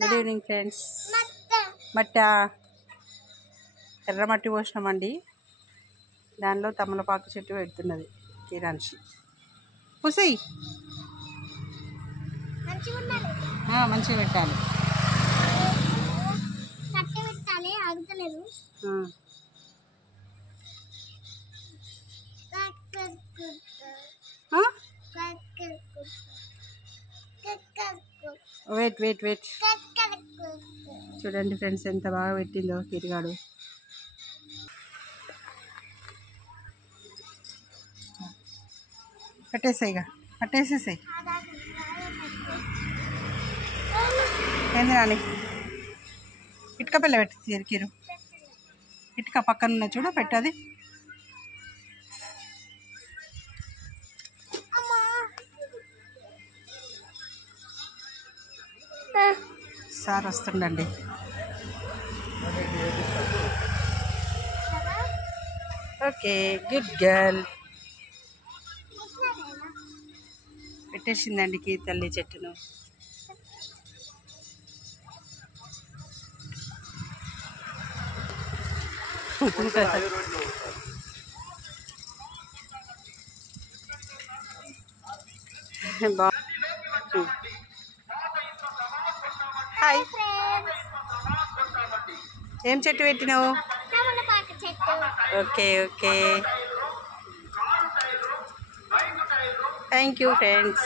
Good evening friends. మట్ట ఎర్రమట్టి పోసినామండి. దానిలో తమలపాకు చెట్టు పెడుతున్నది కిరాన్షి. పుసై మంచిగా పెట్టాలి. వెయిట్ వెయిట్ వెయిట్ చూడండి ఫ్రెండ్స్ ఎంత బాగా పెట్టిందో కిరిగాడు. పెట్టేసాయిగా, పట్టేసేసాయి. ఏంది రాని ఇటుక పిల్ల పెట్టి కిరు ఇటుక పక్కన ఉన్న చూడు పెట్టది. సార్ వస్తుండండి. Okay good girl. పెట్టేసిందండి కీ తల్లి చెట్టును. హాయ్. ఏం చెట్టు పెట్టినావు? Okay okay thank you friends.